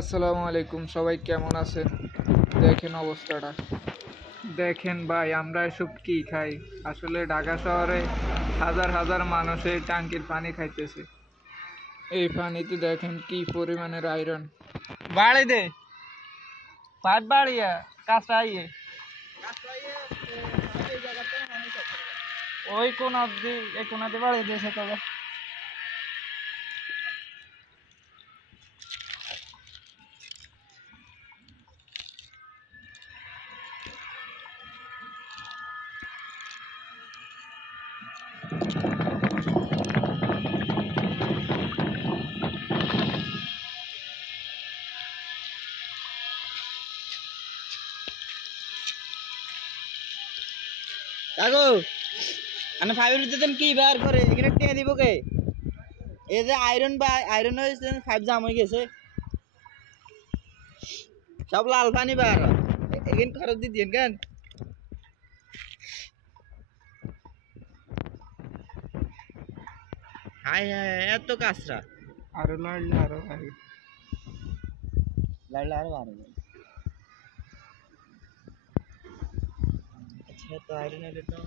আসসালামু আলাইকুম, সবাই কেমন আছেন? দেখেন অবস্থাটা, দেখেন ভাই, আমরা এসব কি খাই? আসলে ঢাকা শহরে হাজার হাজার মানুষ এই ট্যাঙ্কির পানি খাইতেছে। এই পানিতে দেখেন কি পরিমাণের আয়রন। বাড়ি দে, ভাত বাড়িয়া কাঁচা আইয়ে ওই কোন অব্দি, এই কোনাতে বাড়ি দিয়েছে তবে। কাকু আমি ফাইভ দিতেন কি বার করে এখানে টেনে দিব কে? এই যে আয়রন বা আয়রন হয়েছে ফাইভ জাম হয়ে গেছে, সব লাল পানি বার এখানে খরচ দিতেন কেন? হাই হাই এত কাঁচরা আরো লাড়লে আরো ভাই। লাইলা আর বার আচ্ছা তো আয়রন হলে তো